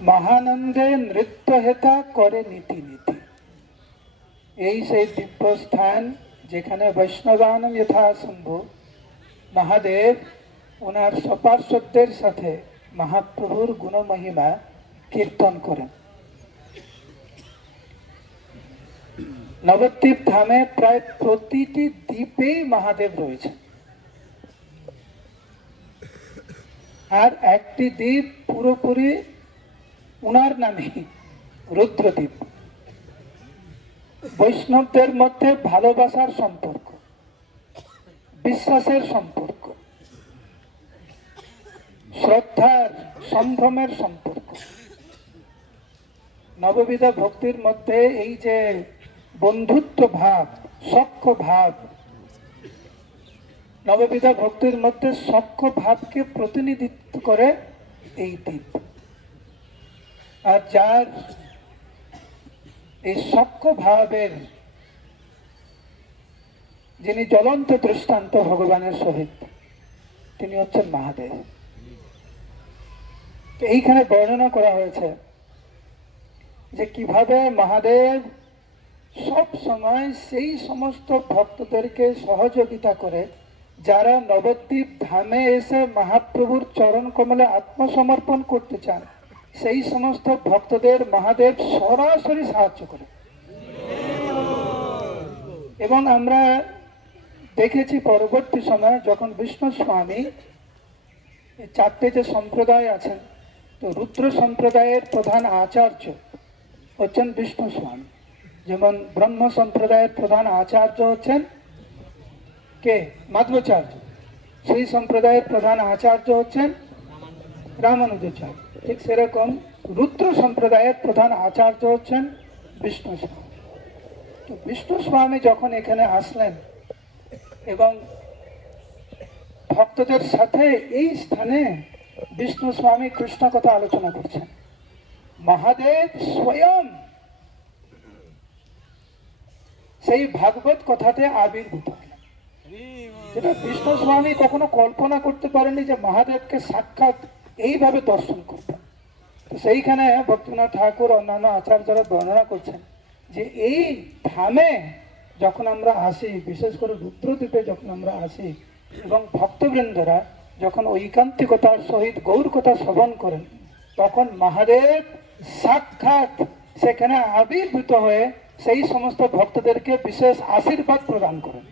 মহানন্দে নৃত্য হেতা করে নীতি নীতি। এই সেই দিব্য স্থান যেখানে বৈষ্ণবানম যথাসম্ভব মহাদেব ওনার সপার্শ্বদের সাথে মহাপ্রভুর গুণমহিমা কীর্তন করেন। নবদ্বীপ ধামে প্রায় প্রতিটি দ্বীপেই মহাদেব রয়েছে আর একটি দ্বীপ পুরোপুরি উনার নামে রুদ্রদ্বীপ বৈষ্ণবদের মধ্যে ভালোবাসার সম্পর্ক, বিশ্বাসের সম্পর্ক, শ্রদ্ধার সম্ভ্রমের সম্পর্ক। নববিধ ভক্তির মধ্যে এই যে বন্ধুত্ব ভাব, সখ্য ভাব, নববিধ ভক্তির মধ্যে সখ্য ভাবকে প্রতিনিধিত্ব করে এই দ্বীপ। আর যার এই সক্ষ ভাবের যিনি জ্বলন্ত দৃষ্টান্ত ভগবানের সহিত, তিনি হচ্ছেন মহাদেব। এইখানে বর্ণনা করা হয়েছে যে কীভাবে মহাদেব সব সময় সেই সমস্ত ভক্তদেরকে সহযোগিতা করে, যারা নবদ্বীপ ধামে এসে মহাপ্রভুর চরণ কমলে আত্মসমর্পণ করতে চান সেই সমস্ত ভক্তদের মহাদেব সরাসরি সাহায্য করে। এবং আমরা দেখেছি পরবর্তী সময় যখন বিষ্ণু স্বামী চারটে যে সম্প্রদায় আছেন, তো রুদ্র সম্প্রদায়ের প্রধান আচার্য হচ্ছেন বিষ্ণু স্বামী। যেমন ব্রহ্ম সম্প্রদায়ের প্রধান আচার্য হচ্ছেন কে? মাধ্বাচার্য। সেই সম্প্রদায়ের প্রধান আচার্য হচ্ছেন রামানুজাচার্য ঠিক সেরকম রুদ্র সম্প্রদায়ের প্রধান আচার্য হচ্ছেন বিষ্ণু স্বামী। তো বিষ্ণু স্বামী যখন এখানে আসলেন এবং ভক্তদের সাথে এই স্থানে বিষ্ণু স্বামী কৃষ্ণ কথা আলোচনা করছেন মহাদেব স্বয়ং সেই ভাগবত কথাতে আবির্ভূত। যেটা বিষ্ণু স্বামী কখনো কল্পনা করতে পারেনি যে মহাদেবকে সাক্ষাৎ এইভাবে দর্শন করতাম তো সেইখানে ভক্তিনাথ ঠাকুর অন্যান্য আচার্যরা বর্ণনা করছেন যে এই ধামে যখন আমরা আসি, বিশেষ করে রুদ্রদ্বীপে যখন আমরা আসি, এবং ভক্তবৃন্দরা যখন ঐকান্তিকতার সহিত গৌর কথা শ্রবণ করেন, তখন মহাদেব সাক্ষাৎ সেখানে আবির্ভূত হয়ে সেই সমস্ত ভক্তদেরকে বিশেষ আশীর্বাদ প্রদান করেন।